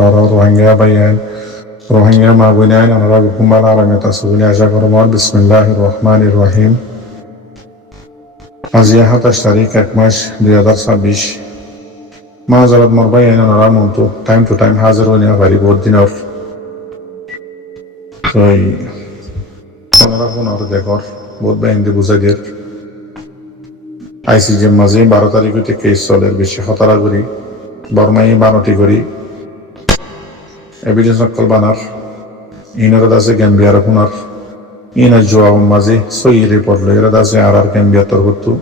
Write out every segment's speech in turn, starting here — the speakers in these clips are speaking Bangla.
Nasara, Rohingya bayan, Rohingya magunayan, anara bukumbal arameta subuni aja koromor, Bismillahirrahmanirrahim. Aziya 27 তারিখ 1 মাস 2026 মাজারাত মরবায়ান আনারা মন্তু টাইম টু টাইম হাজির হইনা পারি বহুত দিনের এই আনারা ফোনার দেখর বহুত বাইন্দে বুঝাই দিয়ে আইসিজের মাঝে 12 তারিখ হইতে কেস চলের বেশি হতারা করি বর্মাই 12টি করি এভিডেন্স নকল বানার ইনারা দাসে গ্যাম্বিয়ার ফোনার ইনা জোয়াব মাঝে সই রিপোর্ট লইরা দাসে আর গ্যাম্বিয়া তরবতু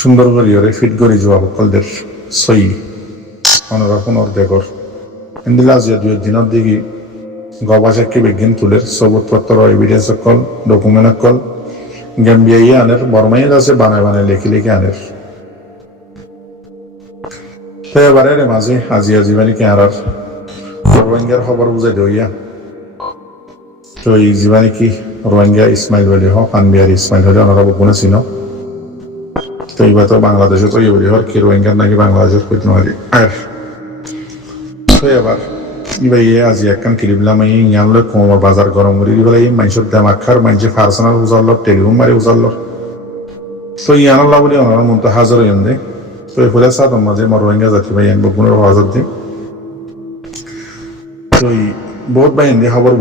সুন্দর করি ওরে ফিট করি জোয়াব কলদের সই আনারা ফোনার দেখর ইন্দিলা যে দুই দিনের দিকে গবাসাকে বিজ্ঞান তুলের সবুতপত্র evidence call document call Gambia আনের বর্মাই দাসে বানায় বানায় লিখে আনের তো এবারে মাঝে আজিয়া জীবানী কে আর রোহিঙ্গার খবর বুঝাই দিও তো এই জীবানী কি রোহিঙ্গা ইসমাইল বলি হোক আনবিয়ার ইসমাইল হলে ওনারা বকুনে ছিল তো এইবার তো বাংলাদেশে তো ইয়ে বলি হর কি রোহিঙ্গার নাকি বাংলাদেশের কইতে নয় আর তো এবার এবার ইয়ে আজি একখান কিলিবলাম ইয়ান লোক কোমর বাজার গরম করি দিবেলা এই মানুষের দামাক খার মানুষে পার্সোনাল উজাল্লর টেলিফোন মারি উজাল্লর তো ইয়ানাল্লাহ বলি ওনার মন তো হাজার হইন দে তো এফলে সাত মাঝে আমার রোহিঙ্গা জাতি ভাই আনবো গুণের হাজার দিন তো বহুত ভাই এনে খবর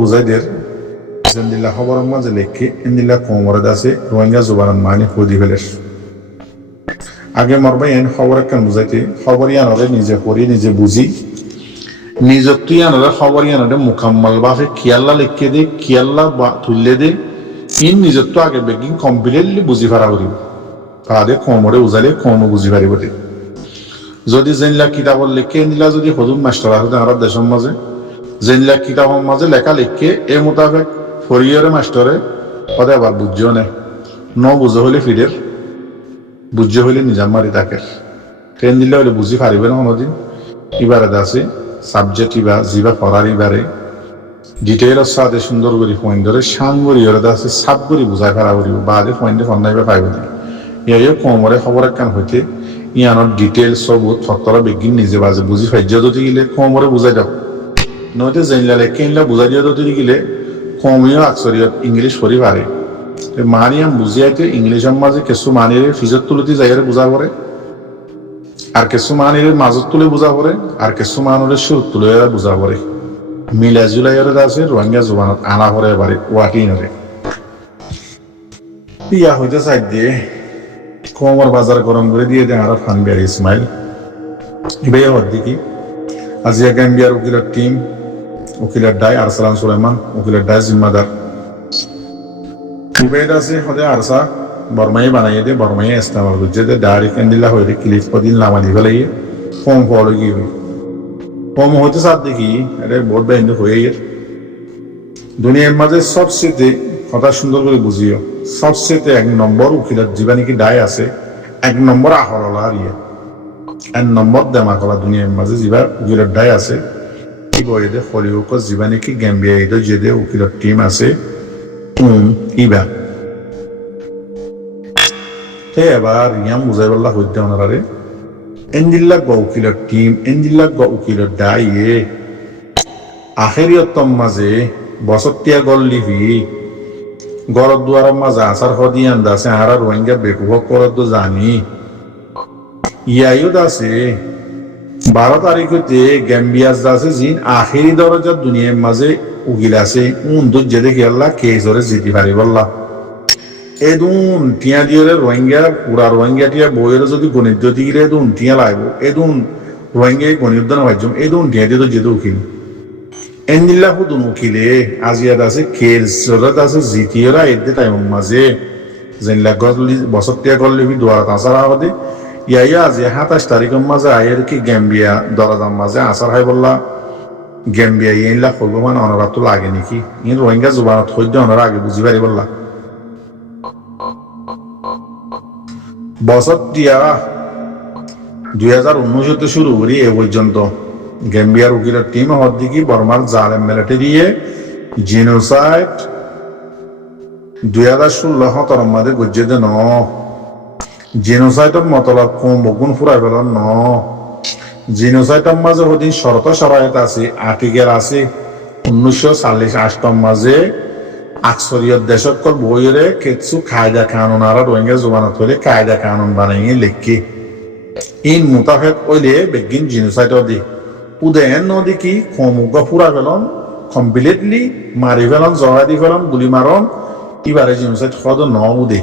বুঝাই দের জেন্দিল্লা খবরের মাঝে লেখে ইন্দিল্লা কোমরে আছে রোহিঙ্গা জুবানান মানে খুদি ফেলের আগে মরবাই এন খবর একখান বুঝাইতে খবর ইয়ানরে নিজে পড়ি নিজে বুঝি নিজত্ব ইয়ানরে খবর ইয়ানরে মুকাম্মাল ভাবে কিয়াল্লা লিখে দে কিয়াল্লা তুললে দে ইন নিজত্ব আগে বেগিং কমপ্লিটলি বুঝি পারা করিব তাদের কোমরে উজালে কম বুঝি পারিব দে যদি জেনলা কিতাবর লিখে নিলা যদি হজুম মাস্টার আছে আর দেশের মাঝে জেনলা কিতাবের মাঝে লেখা লিখে এ মোতাবেক ফরিয়রে মাস্টারে পদে আবার বুঝিও নেই ন বুঝে হলে ফিরের বুঝে হইলে নিজাম মারি তাকে ট্রেন দিলে হলে বুঝি পারিবে না কোনোদিন ইবারে আছে সাবজেক্ট ইবা জিবা পড়ার ইবারে ডিটেইলর সাথে সুন্দর করে পয়েন্ট ধরে সাংগরি ওরা আছে সাব করে বুঝাই ফেরা করিব বাদে পয়েন্টে ফন্নাইবে পাইব না ইয়ে কোমরে খবর একখান হইতে ইয়ানোর ডিটেইলস সব থত্তরা বেগিন নিজে বাজে বুঝি ফাইজিয়া যদি গেলে কোমরে বুঝাই যাও নয়তো জেনলা লেখেনলা বুঝাই দিয়া যদি গেলে কমিও আকসরিয়ত ইংলিশ পড়ি পারে মানিয়াম বুঝিয়াইতে ইংলিশের মাঝে কিছু মানিরে ফিজত তুলতে যাইরে বুঝা পড়ে আর কিছু মানিরে মাজত তুলে বুঝা পড়ে আর কিছু মানুষের সুর তুলে বুঝা পড়ে মিলা জুলাইয়ের আছে রোহিঙ্গা জুবানত আনা পড়ে এবারে ওয়াটিনরে ইয়া হইতে সাইড দিয়ে কোমর বাজার গরম করে দিয়ে দেন আর ফানবিয়ার ইসমাইল ইবে হর দিকে আজিয়া গাম্বিয়ার উকিলের টিম উকিলের ডাই আরসালান সুলাইমান উকিলের ডাই জিম্মাদার ইবেদ আছে হদে আরসা বর্মাই বানাইয়ে দে বর্মাই ইস্তেমাল করছে দে দাড়ি কেন্দিলা হইলে ক্লিপ পদিন লামা দি ফেলাইয়ে কম ফলো কি হই কম হইতে সাথ দেখি আরে বহুত বাইন্দ হয়ে গিয়ে দুনিয়ার মাঝে সবচেয়ে কথা সুন্দর করে বুঝিও সবচেয়ে 1 নম্বর উকিলের জীবানী কি ডাই আছে 1 নম্বর আহরলা আর ইয়ে 1 নম্বর দেমাকলা দুনিয়ার মাঝে জিবা উকিলের ডাই আছে এই বইয়ে ফলিওক জীবানী কি গ্যাম্বিয়া ইদো যেদে উকিলের টিম আছে ইবা তে এবার ইয়াম বুঝাইবাল্লা হইতে ওনারে এন্দিল্লা গ উকিলের টিম এন্দিল্লা গ উকিলের ডাইয়ে আখেরিয়তম মাঝে বসতিয়া গল লিভি গরদ দুয়ারের মাঝে আসার হদি আন্দাসে আরা রোহিঙ্গা বেকুহ করদ জানি ইয়াইও দাসে 12 তারিখ হইতে গ্যাম্বিয়াস দাসে জিন আখেরি দরজার দুনিয়ার মাঝে উকিল আছে দুধ যে দেখি আল্লাহ কেসরে জিতি পারি বললা এদুন টিয়া দিয়ে রোহিঙ্গা পুরা রোহিঙ্গা টিয়া বইয়ের যদি গণিত দিলে এদুন টিয়া লাগবো এদুন রোহিঙ্গা গণিত না ভাইজম এদুন টিয়া দিয়ে যেতে উকিল এন্দিল্লা হুদুন উকিলে আজিয়াত আছে কেসরত আছে জিতিয়েরা এদে টাইম মাঝে জেনলা গলি বছর টিয়া করলে দুয়ারা তাছাড়া হদে ইয়া আজি 27 তারিখের মাঝে আয়ের কি গ্যাম্বিয়া দরজার মাঝে আসার হয় বললা গ্যাম্বিয়া ইনলা করবো মানে অনারা তো লাগে নাকি ইন রোহিঙ্গা জুবানত হইতে অনারা আগে বুঝি পারি বললা বছর দিয়া 2019 হতে শুরু করি এ পর্যন্ত গ্যাম্বিয়ার উকিলের টিম হওয়ার দিকে বর্মার জালেম মিলিটারি জেনোসাইড 2016 মধ্যে গজ্জে দেন জিনোসাইটর মতলব কম বগুন ফুরাই ফেল ন জিনোসাইটর মাঝে হদিন শরত সরায়ত আছে আর্টিকেল আছে 1948 মাঝে আকসরিয়ত দেশকল বইরে কিছু কায়দা কানুন আর রোহিঙ্গা জোবানত হলে কায়দা কানুন বানাইয়ে লেখকে ইন মুতাফেক হইলে বেগিন জিনোসাইট দি উদয়ন নদী কি কমুগা ফুরা ফেলন কমপ্লিটলি মারি ফেলন জগা দি ফেলন গুলি মারন এবারে জিনোসাইট খদ ন উদে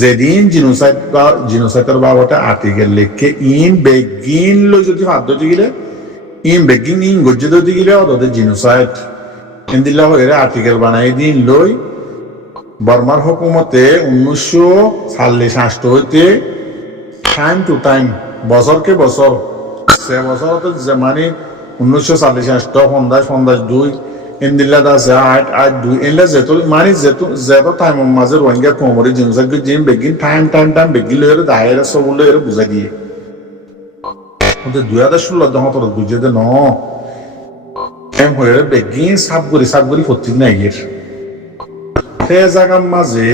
যেদিন জিনোসাইটের বাবতে আর্টিকেল লেখকে ইন বেগিন লই যদি হাত ধরতে গেলে ইন বেগিন ইন গজ্জে ধরতে গেলে ওদের জিনোসাইট ইন্দিল্লা হয়ে আর্টিকেল বানাই দিন লই বর্মার হুকুমতে 1948 হইতে টাইম টু টাইম বছরকে বছর সে বছর যে মানে 1948 ইন্দিল্লা দাসে 8 এনলা যেত মানে যেত টাইম মাঝে রোহিঙ্গা কোমরে জিনিস জিম বেগিন টাইম বেগিন লইরে দায়েরা সব লইরে বুঝাই দিয়ে ওদের 2016 দহত বুঝে দে ন এম হয়ে বেগিন সাবগুড়ি ফতি নাই গের সে জায়গার মাঝে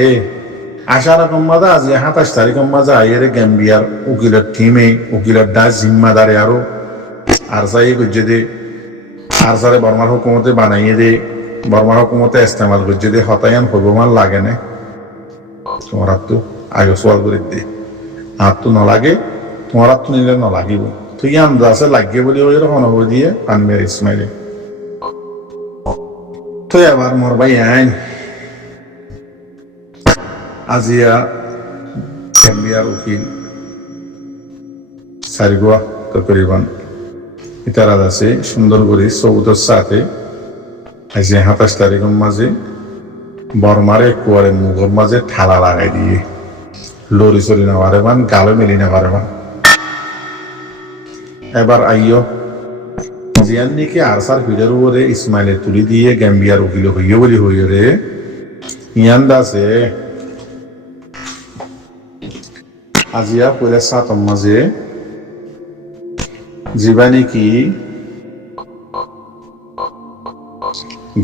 আশা রকম মাঝে আজ 27 তারিখের মাঝে আইরে গ্যাম্বিয়ার উকিলের টিমে উকিলের দা জিম্মাদারে আরো আর সাই বুঝে দে আর সারে বর্মার হুকুমতে বানাইয়ে দে বর্মার হুকুমতে ইস্তেমাল বুঝে দে হতায়ান হইব মান লাগে না তোমার তো আগে সোয়াল করে দে আর তো নলাগে তোমার তো নিলে নলাগিব তুই আন্দাজে লাগিয়ে বলি ওই রকম হয়ে দিয়ে পানমের ইসমাইলে তো এবার মোর ভাই আইন আজিয়া গ্যাম্বিয়ার উকিল সারিগোয়া তকরিবান ইতারাত আছে সুন্দর করে সবুজের সাথে আজ 27 তারিখের মাঝে বর্মারে কুয়ারে মুখের মাঝে ঠালা লাগাই দিয়ে লরি চলি না পারে মান গালো মেলি না পারে মান এবার আইয় জিয়ান নিকে আরসার ভিড়ের উপরে ইসমাইলে তুলি দিয়ে গ্যাম্বিয়ার উকিল হইয় বলি হইয় রে ইয়ান দাসে আজিয়া পয়লা 7 মাঝে জীবানী কি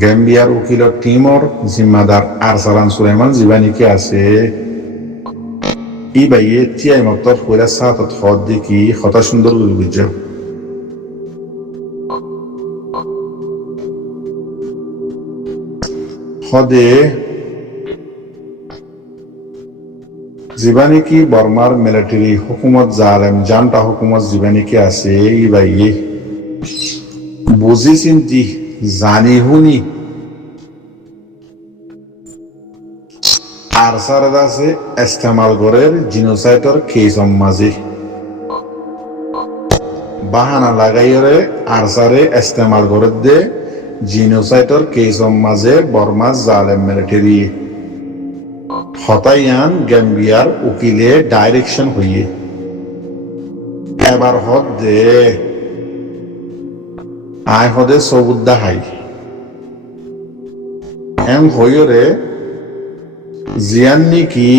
গ্যাম্বিয়ার উকিলের টিমর জিম্মাদার আরসালান সুলাইমান জীবানী কি আছে ই বাইয়ে টিআই মতর পয়লা 7 হদ দেখি হতা সুন্দর করে বুঝছ হদে জীবানী কি বর্মার মিলিটারি হুকুমত জালেম জানটা হুকুমত জীবানী কি আছে ই বাইয়ে বুঝি চিন্তি জানি শুনি আরসার আছে ইস্তেমাল করে জিনোসাইটর কেসম মাঝে বাহানা লাগাইরে আরসারে ইস্তেমাল করে দে জিনোসাইটর কেসম মাঝে বর্মা জালেম মিলিটারি হতায়ান গ্যাম্বিয়ার উকিলে ডাইরেকশন হইয়ে এবার হদ দে আয় হদে সবুদ্দা হাই এম হইরে জিয়ান্নি কি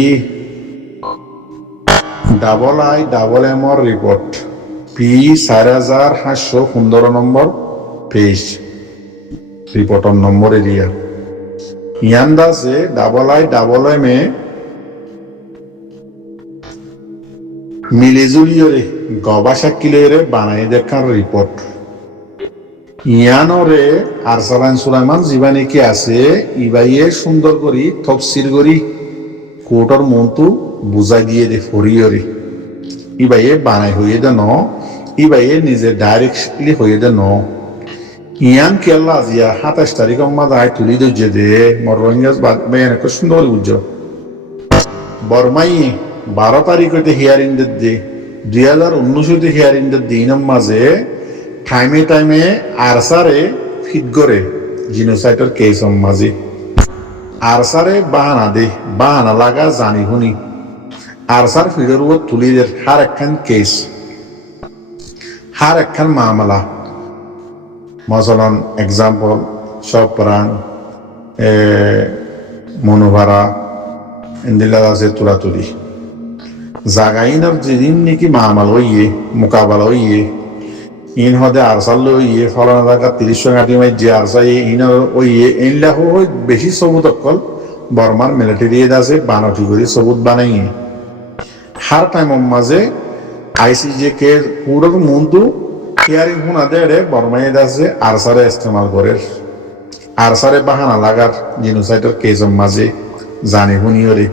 double এমর report P 4715 number page রিপোর্টর number area ইয়ান্দাসে double M A মিলিজুলিয়রে গবা সাকিলেরে বানাই দেখার রিপোর্ট ইয়ানরে আরসালান সুলাইমান জীবানী কি আছে ইবাইয়ে সুন্দর করি তফসির করি কোর্টর মন্তু বুঝাই দিয়ে দে ফরিয়রে ইবাইয়ে বানাই হইয়ে দে ন ইবাইয়ে নিজে ডাইরেক্টলি হইয়ে দে ন ইয়ান কেল্লা আজিয়া 27 তারিখের মাঝে আয় তুলি দে দে মর রোহিঙ্গাস বেন খুব সুন্দর বুঝছো বর্মাই 12 তারিখ হইতে হিয়ারিং দে 2019 হিয়ারিং দে দিনের মাঝে টাইমে আরসারে ফিট করে জিনোসাইটের কেসম মাঝে আরসারে বাহানা লাগা জানি শুনি আরসার ফিডের উপর তুলি দে হার একখান কেস হার একখান মামলা মসলান এক্সাম্পল সব প্রাণ মনোভারা ইন্দিলা আছে তুলাতুলি জাগাইনের যেদিন নাকি মামাল হইয়ে মোকাবেলা হইয়ে ইন হদে আরসাল হইয়ে ফলানা জায়গা 30 ঘাটি মাই যে আরসা ইন হইয়ে ইনলা হই বেশি সবুত অকল বর্মার মিলিটারি আছে বানটি করে সবুত বানাই হার টাইমের মাঝে আইসিজে কে পুরো মন্তু হিয়ারিং হুনা দেড়ে বর্মাই দাসে আরসারে ইস্তেমাল করে আরসারে বাহানা লাগার জিনোসাইডের কেজের মাঝে জানি হুনিয়রে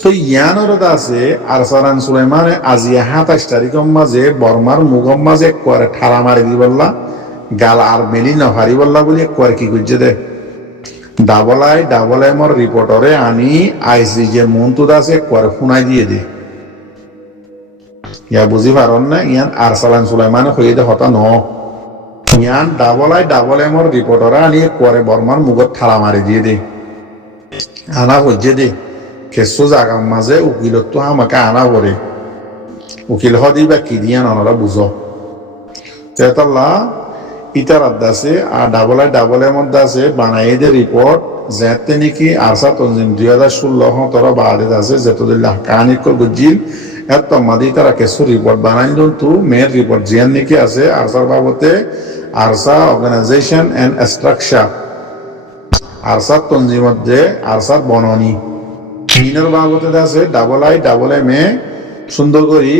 তো ইয়ানোর দাসে আরসারান সুলাইমানে আজিয়া 27 তারিখের মাঝে বর্মার মুগম মাঝে করে ঠাড়া মারি দি বললা গাল আর মেলি না হারি বললা বলে করে কি করছে দে ডাবল এমর রিপোর্টরে আনি আইসিজে মন্তু দাসে করে শুনাই দিয়ে দে ইয়া বুঝি পারন না ইয়ান আরসালান সুলাইমান হয়ে দে হতা ন ইয়ান ডাবল এমর রিপোর্টরে আনি করে বর্মার মুগত ঠাড়া মারি দিয়ে দে আনা হচ্ছে দে কেসু জাগার মাঝে উকিলত আমাকে আনা করে উকিল হদি বা কি দিয়া নরা বুঝো তেতাল্লা ইতার আদাসে আর ডাবল এমর দাসে বানাই দে রিপোর্ট যেতে নাকি আরসা তঞ্জিম 2016 বাদে দাসে যেতদুল্লাহ কাহানি কল বুঝিল এত মাদি তারা কেসু রিপোর্ট বানাই তু মেয়ের রিপোর্ট জিয়ান নাকি আছে আরসার বাবতে ARSA organisation and structure ARSA তঞ্জিমত যে আরসার বননী চীনের বাবতে আছে ডাবল এম এ সুন্দর করি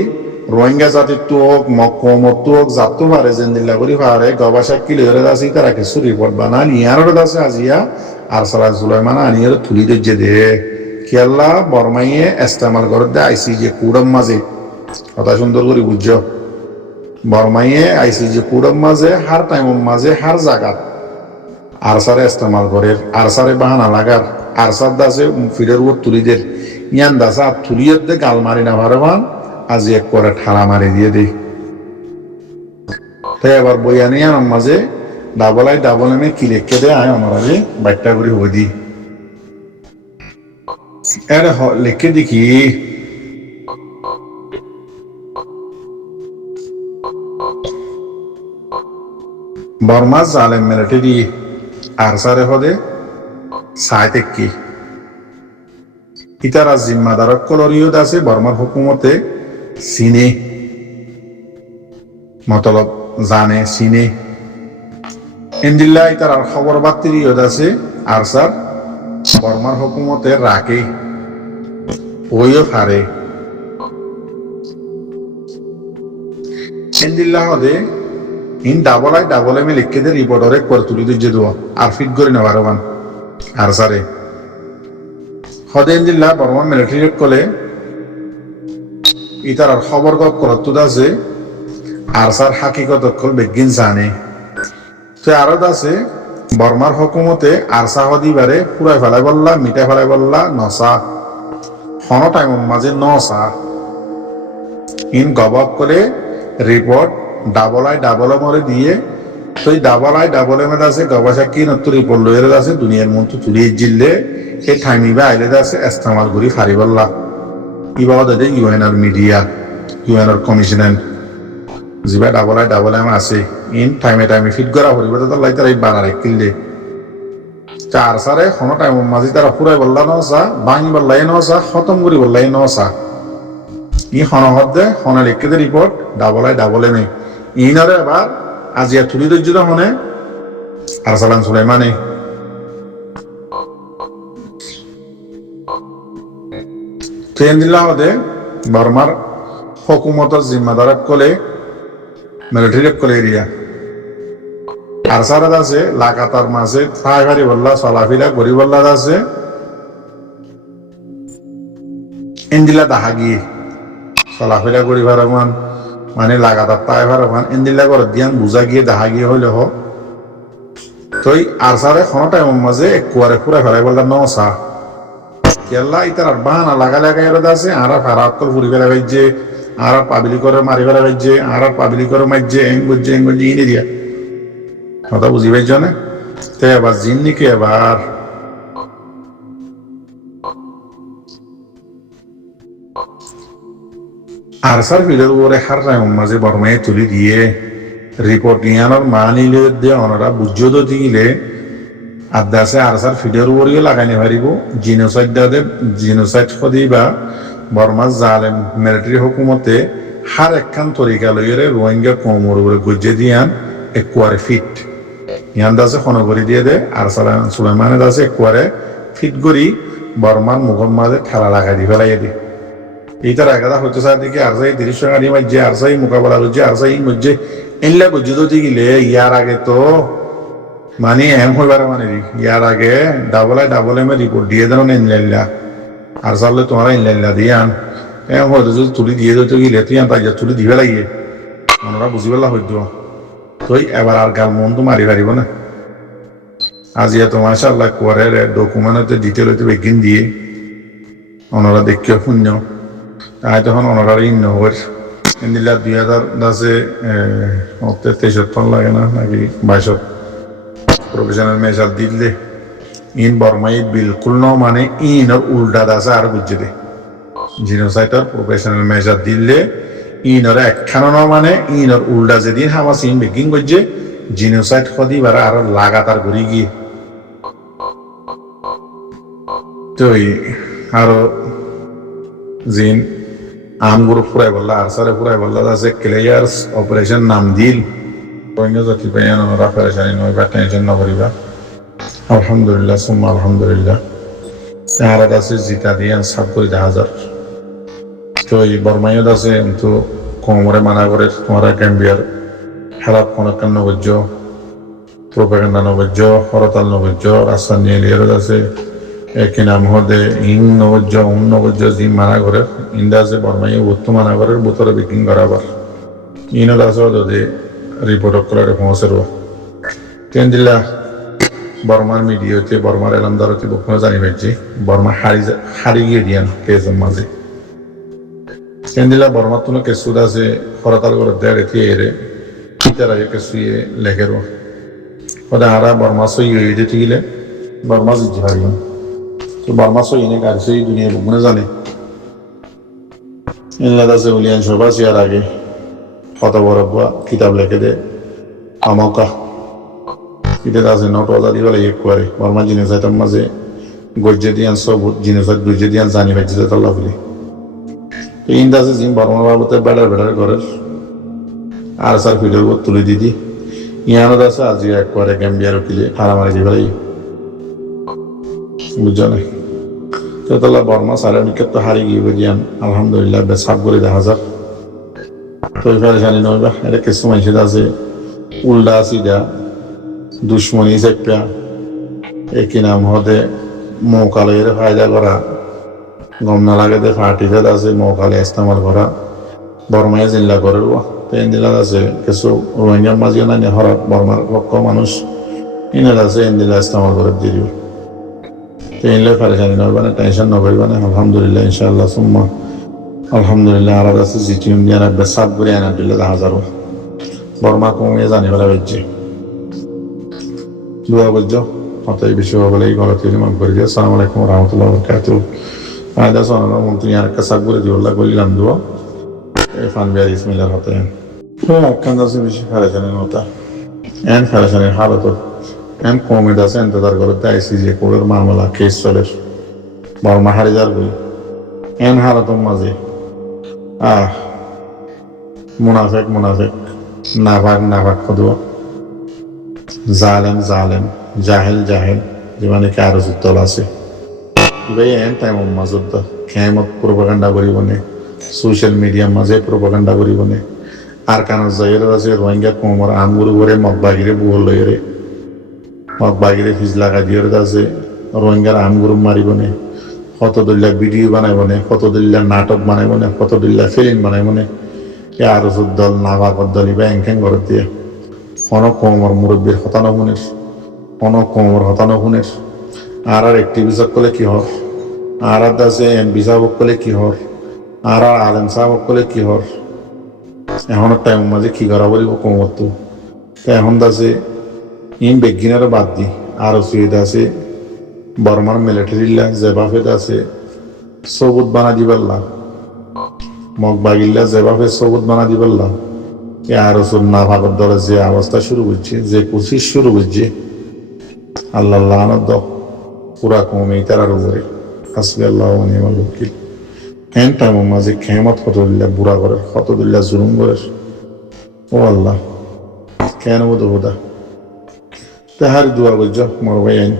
রোহিঙ্গা জাতির তুক মকমত তুক জাতু পারে জেন্দিল্লা করি পারে গবাসা কিলো আছে তারা কিছু রিপোর্ট বানান ইয়ার আছে আজিয়া আর সারা সুলাইমান আনিয়ার তুলি দে দে কেল্লা বর্মাইয়ে ইস্তেমাল করে দে আইসিজে কুড়ম মাঝে কথা সুন্দর করে বুঝছ বর্মাইয়ে আইসিজে কুড়ম মাঝে হার টাইমের মাঝে হার জায়গা আরসারে ইস্তেমাল করে আরসারে বাহানা লাগার আরসার দাসে ফিরের উপর তুলি দে ইয়ান দাসা তুলিয়ত দে গাল মারি না পারবান আজ এক করে ঠাড়া মারি দিয়ে দে তাই এবার বইয়ানিয়ার মাঝে ডাবল এমে কি লিখে দে আয় আমার আগে বাইকটা করে হয়ে দি এর লিখে দেখি বর্মা জালেম মিলিটারি আরসারে হদে সাইতে কি ইতারা জিম্মাদারক কলরিয়ত আছে বর্মার হুকুমতে সিনে মতলব জানে সিনে ইন্দিল্লা ইতার আর খবর বাতিরিয়ত আছে আরসার বর্মার হুকুমতে রাখে ওইও ফারে ইন্দিল্লা হদে ইন ডাবল এমে লিখে দে রিপোর্টরে করে তুলি দিয়ে দেওয়া আর ফিট করে নেওয়ার ওয়ান আরসারে হদে ইন্দিল্লা বর্মা মিলিটারি কলে ইতার খবর গপ করত আছে আরসার হাকিকত কল বেগিন জানে তো আরো আছে বর্মার হুকুমতে আরসা হদিবারে পুরাই ফেলাই বললা মিটাই ফেলাই বললা নসা হন টাইমের মাঝে নসা ইন গবক করে রিপোর্ট ডাবল মরে দিয়ে তো ডাবল এম আছে গবাসা কি নতুন রিপোর্ট লইরে আছে দুনিয়ার মতো তুলিয়ে জিললে এই টাইমিবা আইলে আছে ইস্তেমাল করি ফারি বললা ইবাও দে ইউএনআর মিডিয়া ইউএনআর কমিশনার জিবা ডাবল এম আছে ইন টাইমে ফিট করা হরিব তো লাইতার এই বানার কিললে চার সারে কোনো টাইম মাঝে তারা পুরাই বললা নসা বাঙি বললাই নসা খতম করি বললাই নসা ই হনহদ দে হনে লিখে দে রিপোর্ট ডাবল এম ইনরে আবার আজিয়া তুলি দর্জিত হনে আরসালান সুলাইমানে ট্রেন দিল্লা হদে বর্মার হুকুমতর জিম্মাদারক কলে মিলিটারি কলে এরিয়া আরসারাত আছে লাগাতার মাঝে ঠাই ফারি বললা চলাফিলা করি বললা আছে ইন্দিলা দাহা গিয়ে চলাফিলা করি ভারমান মানে লাগাতার তাই ভারমান ইন্দিলা করে দিয়ান বুঝা গিয়ে দাহা গিয়ে হইলে হ তই আরসারে কোনো টাইমের মাঝে কুয়ারে ফুরা ফেলাই বললা নসা কেল্লা ইতার আর বাহানা লাগাই আছে আর ফারাত কল ফুরি ফেলা গাইছে আর পাবলি করে মারি ফেলা গাইছে আর পাবলি করে মারছে এং বুঝছে ইনে দিয়া কথা বুঝি পাইছ না তে এবার জিন নাকি এবার আরসার ভিডিওর উপরে হার টাইমের মাঝে বর্মায় তুলি দিয়ে রিপোর্ট নিয়ানোর মানিলে দিয়ে ওনারা বুঝিও তো দিলে আদাসে আরসার ফিডের উপরেও লাগাইনি পারিব জিনোসাইড সদি বা বর্মার জালেম মিলিটারি হুকুমতে হার একখান তরিকা লইরে রোহিঙ্গা কমর উপরে গজ্জে দিয়ান একুয়ারে ফিট ইয়ান দাসে খনগরি দিয়ে দে আরসালান সুলাইমানে দাসে একুয়ারে ফিট করি বর্মার মুখর মাঝে ঠেলা লাগাই দি ফেলাই দে এইটার আগাদা হইতে চায় দেখি আর যাই 30 টাকা দিয়ে মাঝে আর যাই মোকাবেলা করছে আর যাই মধ্যে এনলা করছে তো গিলে ইয়ার আগে তো মানে এম হইবার মানে ইয়ার আগে ডাবল এম রিপোর্ট দিয়ে দেন ইনলাইল্লা আর চাললে তোমার ইনলাইল্লা দিয়ে আন এম হয়তো যদি তুলি দিয়ে দিতে গিলে তুই আন তাই তুলি দিবে লাগিয়ে ওনারা বুঝি পেলা হইতো তুই এবার আর গাল মন তো মারি পারিব না আজি এত মাশাআল্লাহ করে ডকুমেন্টে ডিটেল হইতে বেগিন দিয়ে ওনারা দেখিও শূন্য তাই তখন ওনারা ইন্ন হইর ইন্দিল্লা 2023 লাগে না নাকি 22 প্রফেশনাল মেজার দিলে ইন বর্মাই বিলকুল ন মানে ইনর উল্টা দাসা আর বুঝে দে জিনোসাইটার প্রফেশনাল মেজার দিলে ইনর একখানো ন মানে ইনর উল্টা যেদিন হামাস ইন বেকিং করছে জিনোসাইট খদি বারা আর লাগাতার ঘুরি গিয়ে তো আরো জিন আমগুলো ফুরাই বললা আর সারে ফুরাই বললা আছে ক্লিয়ার্স অপারেশন নাম দিল কইনা জাতি পাইয়ান ওরা পরেশানি নয় বা টেনশন না করিবা আলহামদুলিল্লাহ সুম্মা আলহামদুলিল্লাহ তাহারা আছে জিতা দিয়ে সাব করে 10,000 তো এই বর্মাইও আছে কিন্তু কোমরে মানা করে তোমার ক্যাম্বিয়ার হেলাপ কোনো কান্ন বজ্জ প্রোপাগান্ডা নবজ্জ হরতাল নবজ্জ রাস্তা নিয়ে লিয়ার আছে একই নাম হদে ইন নবজ্জ জিম মানা করে ইন্দা আছে বর্মাইও বুত্তু মানা করে বুতরে বিকিং করাবার ইনও আছে যদি রিপোর্ট করে পৌঁছের তেন্দিল্লা বর্মার মিডিয়াতে বর্মার এলামদারতে বকুনো জানি পাইছি বর্মা হারি গিয়ে দিয়ান কেসের মাঝে তেন্দিল্লা বর্মার তো কেসুদ আছে হরতাল করে দেয় রেখে এরে তারা কেসুয়ে লেখের ওদের আরা বর্মা সই হয়ে যেতে গেলে বর্মা জিতে পারিব তো বর্মা সই এনে গাড়ি সই দুনিয়া বকুনো জানে ইনলাদ আছে উলিয়ান সভা সিয়ার আগে কত বড় কিতাব লেখে দে আমকা এটা আছে নট আজাদি বলে এক করে বর্মা জিনিসের মাঝে গজ্জে দিয়ান সব জিনিসের গজ্জে দিয়ান জানি পাইছে তাল্লা বলি তো ইন্দা আছে জিম বর্মা বাবুতে বেড়ার ঘরের আর স্যার ভিডিও তুলে দিদি ইয়ানত আছে আজি এক করে ক্যাম্বিয়ার কিলে হারামারি দি বলে বুঝছো না তো তাল্লা বর্মা সারা নিকেট তো হারি গিয়ে দিয়ান আলহামদুলিল্লাহ বেসাব করে 10,000 তো পরেশানি নইবা এটা কিছু মানুষের আছে উল্টা সিধা দুশ্মনী চেপা একই নাম হতে মৌকালের ফায়দা করা গম না লাগে দে ফার্টিতে আছে মৌকালে ইস্তেমাল করা বর্মায় জিল্লা করে তেন দিলা আছে কিছু রোহিঙ্গা মাঝিও না হরাত বর্মার পক্ষ মানুষ ইনার আছে এনদিলা ইস্তেমাল করে দিয়ে দিব তেনলে পরেশানি নইবা না টেনশন নকরিবা না আলহামদুলিল্লাহ ইনশাআল্লাহ সুম্মা আলহামদুলিল্লাহ আর আছে জিটিএম দিয়ে রাখবে সাত করে আনাদুল্লাহ 10,000 বর্মা কমে জানি বলা হচ্ছে দোয়া বুঝছো অতএব বিষয় বলে এই গলত মান করে দিয়ে আসসালামু আলাইকুম ওয়া রাহমাতুল্লাহি ওয়া বারাকাতুহু আয়দা সোনালা মন্ত্রী আর একটা সাত করে দিওল্লাহ কইলাম দোয়া ফান বিয়ার ইসমিল্লাহ হতে কান দাসে বেশি খারাজানের নতা এন খারাজানের হালত এন কমে দাসে ইন্তজার করতে আইসিজে কোর্টের মামলা কেস চলে বর্মা হারে যার বই এন হালতর মাঝে মুনাফেক নাভাগ খদুয়া জালেম জাহেল যেমানে কি আরো দল আছে ভাই এন টাইম মাজত খেমত প্রোপাগান্ডা করিবনে সোশ্যাল মিডিয়ার মাঝে প্রোপাগান্ডা করিবনে আর কারণ জায়গা আছে রোহিঙ্গা কোমর আমগুরু করে মগবাগিরে বুহল লইরে মগবাগিরে ফিজ লাগা দিয়ে আছে রোহিঙ্গার আমগুরু মারিবনে কত দল্লা ভিডিও বানাইবনে কত দল্লা নাটক বানাইবনে কত দল্লা ফিল্ম বানাইবনে কে আরো দল নাভাগর দল ইবা এংখ্যাং করে দিয়ে কোমর মুরব্বীর হতানো হুনের আর একটিভিজক করলে কি হর আর দাসে এমপি সাহেব করলে কি হর আর আলেম সাহেব করলে কি হর এখন টাইম মাঝে কি করা বলিব কোমর তো এখন দাসে ইন বেগিনারও বাদ দি আরো সুবিধা আছে বর্মার মিলিটারিল্লা জেবাফেদ আছে সবুত বানা দিবাল্লা মগবাগিল্লা জেবাফে সবুত বানা দিবাল্লা আর না ভাগর দলে যে অবস্থা শুরু করছে যে কোশিশ শুরু করছে আল্লাহ পুরা কমে তার উপরে হাসবি আল্লাহ ওয়া নি'মাল ওয়াকিল এন টাইম মাঝে খেমত কতদিল্লা বুড়া করে কতদিল্লা জুলুম করে ও আল্লাহ কেন বোধ বোধা তাহার দোয়া বুঝ মর ভাই আইন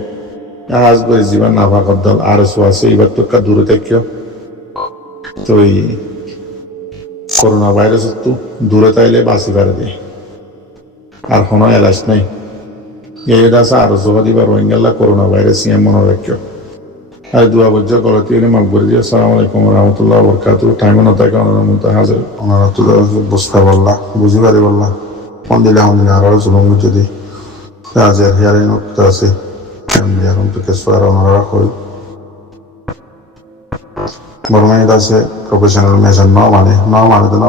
আজ করে জীবন না ভাগর দল আর আছে এবার তো দূরে থেকেও তো এই করোনা ভাইরাস তো দূরে তাইলে বাঁচি পারে দেয় আর কোনো এলাজ নাই এই আছে আরো জবা দিবার রোহিঙ্গাল্লা করোনা ভাইরাস ইয়ে মনে রাখিও আর দুয়া বজ্জা গলতি হলে মাকবর দিয়ে আসসালামু আলাইকুম রহমতুল্লাহ বরকাত টাইমে না থাকে ওনার মধ্যে হাজার ওনারা তো বুঝতে পারলা বুঝি পারি বললা ফোন দিলে আমাদের আরো জুলুম যদি আজের হিয়ারে নকটা আছে এখন তো কিছু আর ওনারা হই বর্মাইদ আছে প্রফেশনাল মেজার ন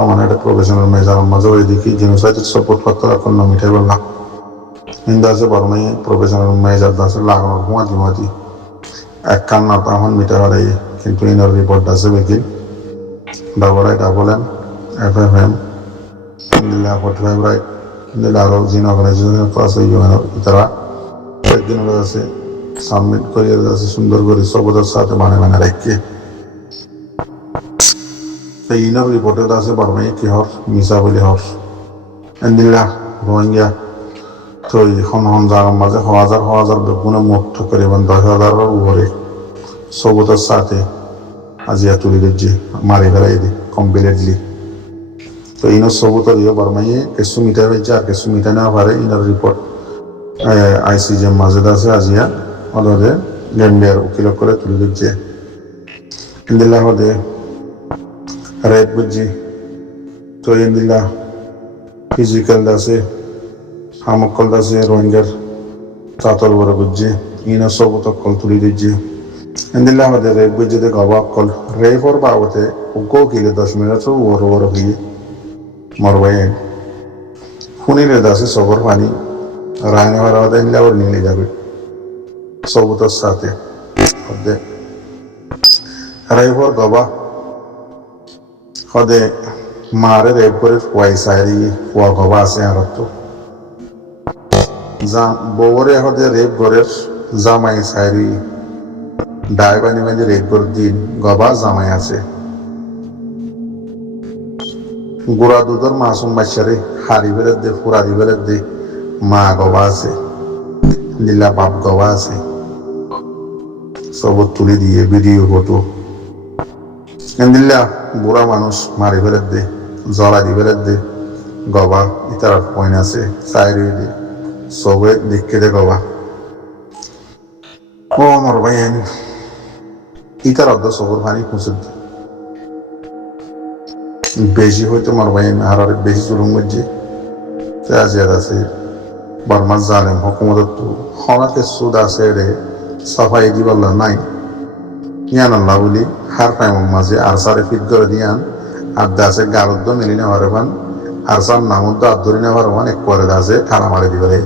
মানে এটা প্রফেশনাল মেজার মাঝে ওই দিকে জিনিসটা সাপোর্ট করতে এখন না মিঠাই বললা হিন্দু আছে বর্মাই প্রফেশনাল মেজার আছে লাগানোর হুমাতি এক কান্না তখন মিটা হারাই কিন্তু ইনার রিপোর্ট আছে বেশি ডাবল এম FFM আলহামদুলিল্লাহ 45 রাইট আলহামদুলিল্লাহ আরো জিন অর্গানাইজেশন আছে তারা একদিন আছে সাবমিট করিয়ে আছে সুন্দর করে সবদের সাথে মানে রাখি সেই ইনার রিপোর্টে আছে বারমাই কি হর মিসা বলে হর আলহামদুলিল্লাহ রোহিঙ্গা তো এখন জাগার মাঝে হাজার বেগুনে মোট করিবেন 10,000 উপরে সবুজের সাথে আজিয়া তুলি দিচ্ছি মারি ফেলাই দি কমপ্লিটলি তো ইনার সবুজ দিয়ে বারমাইয়ে কিছু মিটাই হয়েছে আর কিছু মিটাই না পারে ইনার রিপোর্ট ICJ মাঝে আছে আজিয়া ওদের গেম্বিয়ার উকিল করে তুলি দিচ্ছে ইন্দিল্লাহ হদে রেপ বুঝছি তো ইন্দিল্লাহ ফিজিক্যাল আছে হামকল আছে রোহিঙ্গার চাতর বড় বুঝছি ইনা সবুজ কল তুলি দিচ্ছি ইন্দিল্লাহ হদে রেপ বুঝছি দে গবাব কল রেপর বাবতে উগো কিলে 10 মিনিট ওর হয়ে মরবাই শুনিলে আছে সবর পানি রায়নে হওয়ার ইন্দিল্লাহ ওর নিয়ে যাবে সবুজের সাথে হদে রেপর গবা হদে মারে রেপ করে ফুয়াই সাইরি ফুয়া গবা আছে আর তো বউরে হদে রেপ করে জামাই সাইরি ডাই বানি রেপ করে দিন গবা জামাই আছে গুড়া দুধের মাসুম বাচ্চারে হারি বেড়ে দে ফুরারি বেড়ে দে মা গবা আছে লীলা বাপ গবা আছে সব তুলে দিয়ে ভিডিও ফটো দিল্লা বুড়া মানুষ মারি ফেলে দে জলা দি ফেলে দে গবা ইতার পয়েন্ট আছে সাইরি দে সবে দেখে দে গবা ও আমার ভাই ইতার অর্ধ সবর পানি পৌঁছে দে বেশি হয়তো আমার ভাই আর বেশি জুলুম করছে আজিয়াদ আছে বর্মার জালেম হকুমত তো হনাকে সুদ আছে রে সাফাই দিবাল্লা নাই ইয়ান আল্লাহ বলি হার টাইমের মাঝে আর সারে ফিট করে দিয়ান আর দাসে গারদ্দ মিলি নেওয়ার পান আর সার নামদ্দ আদরি নেওয়ার পান এক করে দাসে ঠাড়া মারি দিবার এই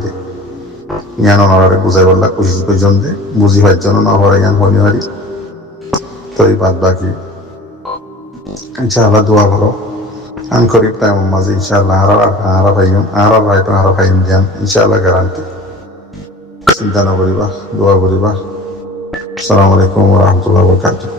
ইয়ান ওনারে বুঝাই বললা কোশিশ করছেন যে বুঝি পাইছেন না হরে ইয়ান হনি হারি তো এই বাদ বাকি ইনশাআল্লাহ দোয়া করো আন করিব টাইমের মাঝে ইনশাআল্লাহ আর পাইম দিয়ান ইনশাআল্লাহ গ্যারান্টি চিন্তা না করিবা দোয়া করিবা আসসালামু আলাইকুম ওয়া রাহমাতুল্লাহি ওয়া বারাকাতুহু